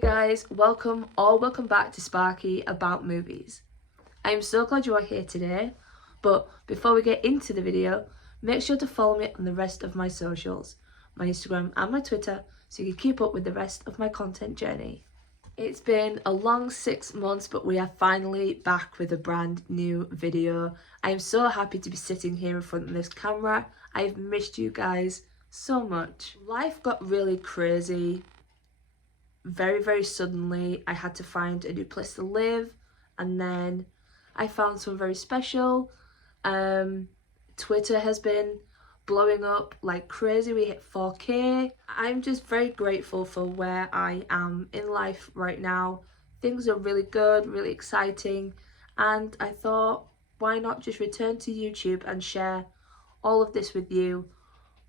guys, welcome back to Sparky About Movies. I am so glad you are here today, but before we get into the video, make sure to follow me on the rest of my socials, my Instagram and my Twitter, so you can keep up with the rest of my content journey. It's been a long 6 months, but we are finally back with a brand new video. I am so happy to be sitting here in front of this camera. I've missed you guys so much. Life got really crazy. Very suddenly. I had to find a new place to live, and then I found someone very special. Twitter has been blowing up like crazy. We hit 4K. I'm just very grateful for where I am in life right now. Things are really good, really exciting, and I thought, why not just return to YouTube and share all of this with you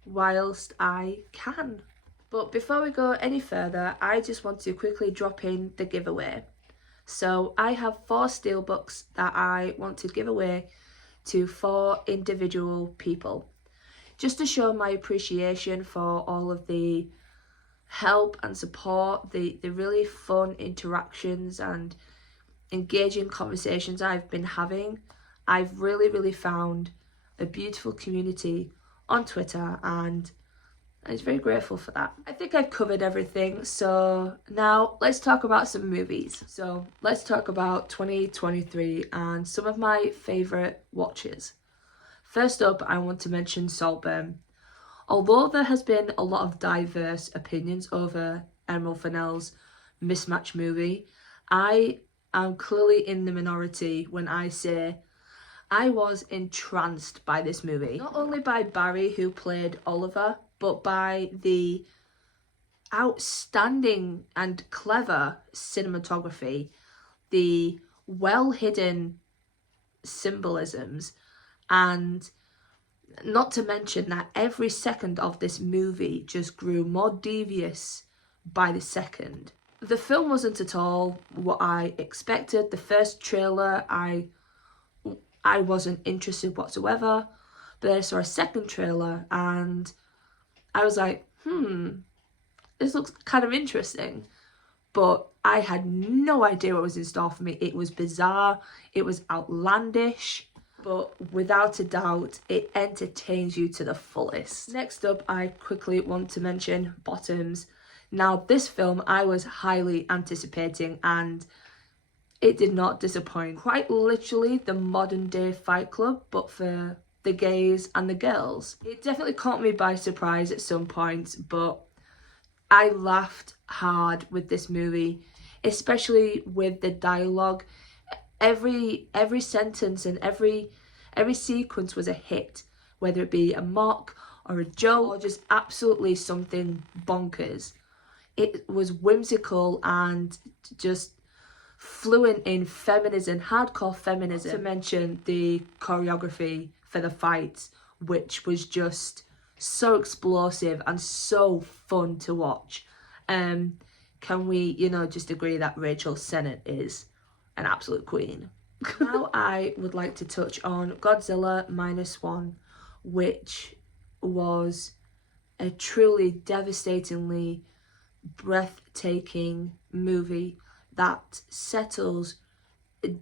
whilst I can. But before we go any further, I just want to quickly drop in the giveaway. So I have 4 steelbooks that I want to give away to 4 individual people, just to show my appreciation for all of the help and support, the really fun interactions and engaging conversations I've been having. I've really found a beautiful community on Twitter, and I was very grateful for that. I think I've covered everything, so now let's talk about some movies. So let's talk about 2023 and some of my favourite watches. First up, I want to mention Saltburn. Although there has been a lot of diverse opinions over Emerald Fennell's Mismatch movie, I am clearly in the minority when I say I was entranced by this movie. Not only by Barry, who played Oliver, but by the outstanding and clever cinematography, the well-hidden symbolisms, and not to mention that every second of this movie just grew more devious by the second. The film wasn't at all what I expected. The first trailer, I wasn't interested whatsoever, but then I saw a second trailer and I was like, this looks kind of interesting. But I had no idea what was in store for me. It was bizarre, it was outlandish, but without a doubt, it entertains you to the fullest. Next up, I quickly want to mention Bottoms. Now, this film I was highly anticipating, and it did not disappoint. Quite literally the modern day Fight Club, but for the gays and the girls. It definitely caught me by surprise at some points, but I laughed hard with this movie, especially with the dialogue. Every sentence and every sequence was a hit, whether it be a mock or a joke or just absolutely something bonkers. It was whimsical and just fluent in feminism, hardcore feminism. Not to mention the choreography for the fights, which was just so explosive and so fun to watch. Can we, just agree that Rachel Sennett is an absolute queen? Now I would like to touch on Godzilla Minus One, which was a truly devastatingly breathtaking movie that settles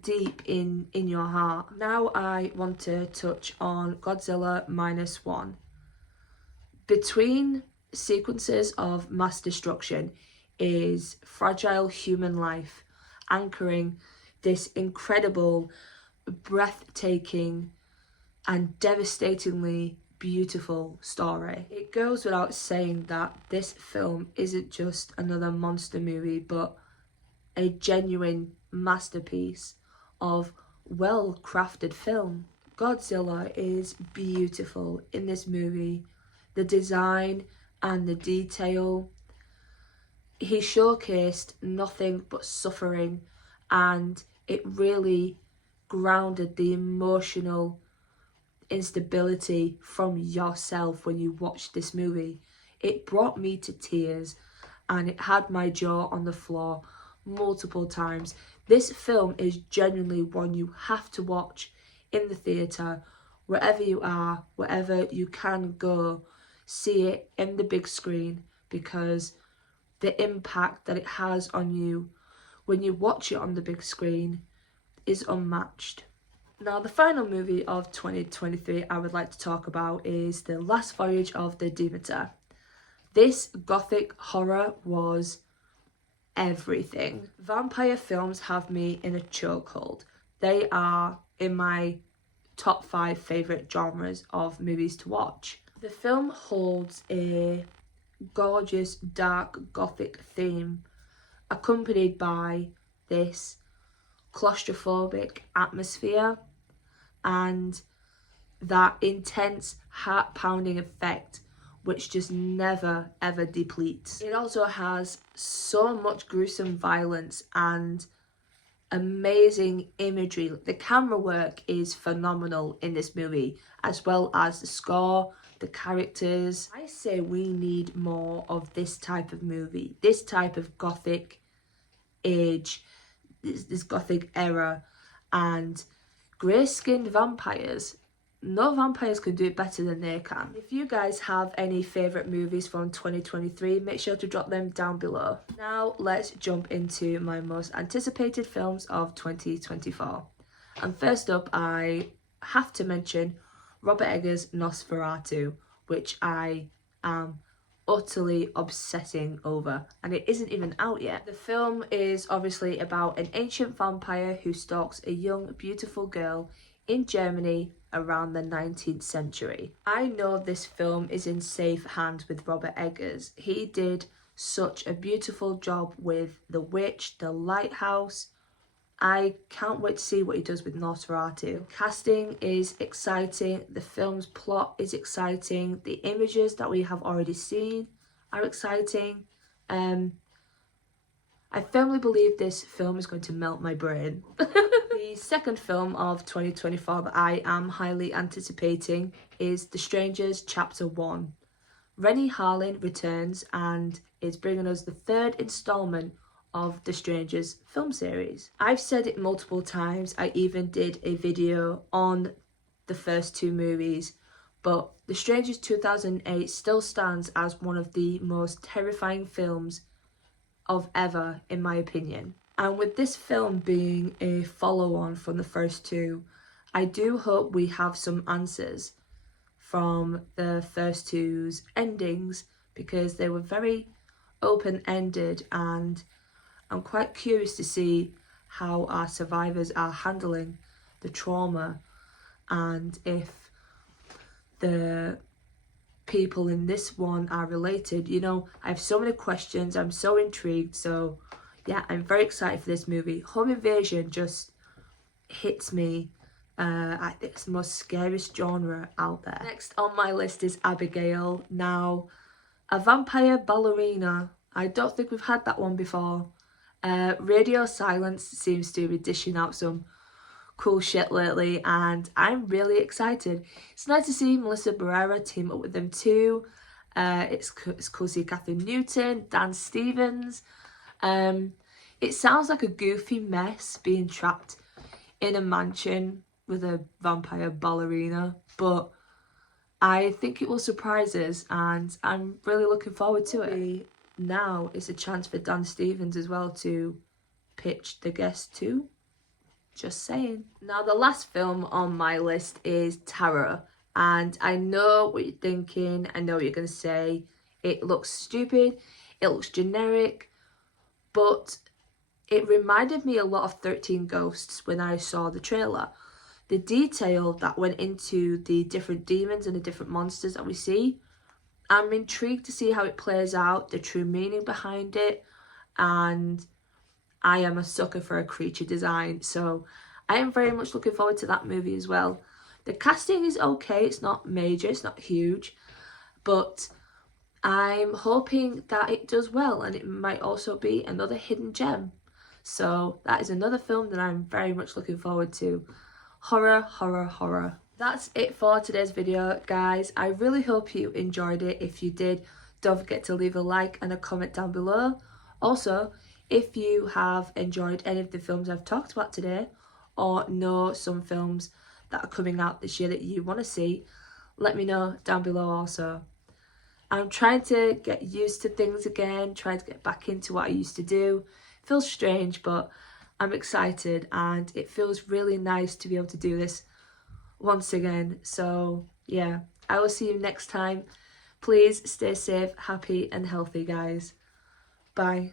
deep in your heart. Now I want to touch on Godzilla Minus One. Between sequences of mass destruction is fragile human life, anchoring this incredible, breathtaking, and devastatingly beautiful story. It goes without saying that this film isn't just another monster movie, but a genuine masterpiece of well-crafted film. Godzilla is beautiful in this movie. The design and the detail. He showcased nothing but suffering, and it really grounded the emotional instability from yourself when you watched this movie. It brought me to tears, and it had my jaw on the floor multiple times. This film is genuinely one you have to watch in the theatre, wherever you are, wherever you can go, see it in the big screen, because the impact that it has on you when you watch it on the big screen is unmatched. Now, the final movie of 2023 I would like to talk about is The Last Voyage of the Demeter. This gothic horror was everything. Vampire films have me in a chokehold. They are in my top 5 favourite genres of movies to watch. The film holds a gorgeous dark gothic theme accompanied by this claustrophobic atmosphere and that intense heart-pounding effect which just never ever depletes. It also has so much gruesome violence and amazing imagery. The camera work is phenomenal in this movie, as well as the score, the characters. I say we need more of this type of movie, this type of gothic age, this gothic era, and grey-skinned vampires. No vampires can do it better than they can. If you guys have any favourite movies from 2023, make sure to drop them down below. Now let's jump into my most anticipated films of 2024. And first up, I have to mention Robert Eggers' Nosferatu, which I am utterly obsessing over, and it isn't even out yet. The film is obviously about an ancient vampire who stalks a young, beautiful girl in Germany around the 19th century. I know this film is in safe hands with Robert Eggers. He did such a beautiful job with The Witch, The Lighthouse. I can't wait to see what he does with Nosferatu. Casting is exciting, the film's plot is exciting, the images that we have already seen are exciting. I firmly believe this film is going to melt my brain. The second film of 2024 that I am highly anticipating is The Strangers Chapter 1. Renny Harlin returns and is bringing us the third instalment of the Strangers film series. I've said it multiple times, I even did a video on the first 2 movies, but The Strangers 2008 still stands as one of the most terrifying films of ever, in my opinion. And with this film being a follow-on from the first 2, I do hope we have some answers from the first 2's endings, because they were very open-ended, and I'm quite curious to see how our survivors are handling the trauma, and if the people in this one are related. You know, I have so many questions, I'm so intrigued, so yeah, I'm very excited for this movie. Home invasion just hits me. I think it's the most scariest genre out there. Next on my list is Abigail. Now, a vampire ballerina. I don't think we've had that one before. Radio Silence seems to be dishing out some cool shit lately, and I'm really excited. It's nice to see Melissa Barrera team up with them too. It's cool to see Catherine Newton, Dan Stevens. It sounds like a goofy mess being trapped in a mansion with a vampire ballerina, but I think it will surprise us, and I'm really looking forward to it. Now is a chance for Dan Stevens as well to pitch The Guest too. Just saying. Now, the last film on my list is Terror, and I know what you're thinking, I know what you're going to say. It looks stupid, it looks generic, but it reminded me a lot of 13 Ghosts when I saw the trailer. The detail that went into the different demons and the different monsters that we see, I'm intrigued to see how it plays out, the true meaning behind it, and I am a sucker for a creature design, so I am very much looking forward to that movie as well. The casting is okay, it's not major, it's not huge, but I'm hoping that it does well, and it might also be another hidden gem. So that is another film that I'm very much looking forward to. Horror, horror, horror. That's it for today's video, guys. I really hope you enjoyed it. If you did, don't forget to leave a like and a comment down below. Also, if you have enjoyed any of the films I've talked about today, or know some films that are coming out this year that you want to see, let me know down below also. I'm trying to get used to things again, trying to get back into what I used to do. It feels strange, but I'm excited and it feels really nice to be able to do this once again. So yeah, I will see you next time. Please stay safe, happy and healthy, guys. Bye.